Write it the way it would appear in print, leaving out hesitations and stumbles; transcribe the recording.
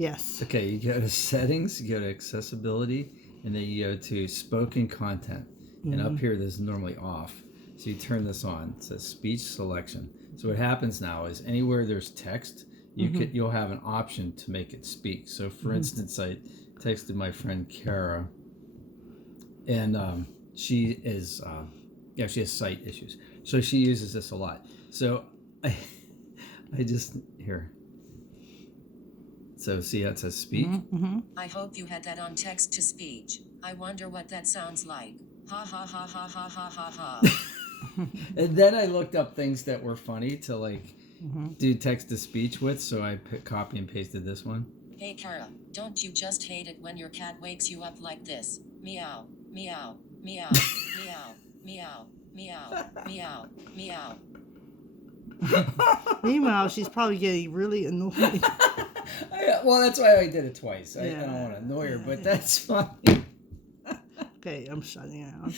Yes. Okay, you go to settings, you go to accessibility, and then you go to spoken content. And up here, this is normally off. So you turn this on. It says speech selection. So what happens now is anywhere there's text, you'll have an option to make it speak. So for instance, I texted my friend Kara, and she is she has sight issues, so she uses this a lot. So I just here. So see how it says speak? I hope you had that on text to speech. I wonder what that sounds like. Ha ha ha ha ha ha ha ha. And then I looked up things that were funny to like do text to speech with, so I copy and pasted this one. Hey Kara, don't you just hate it when your cat wakes you up like this? Meow, meow, meow, meow, meow, meow, meow, meow. Meanwhile, she's probably getting really annoyed. Well, that's why I did it twice. I don't want to annoy her, but that's funny. Okay, I'm shutting it out.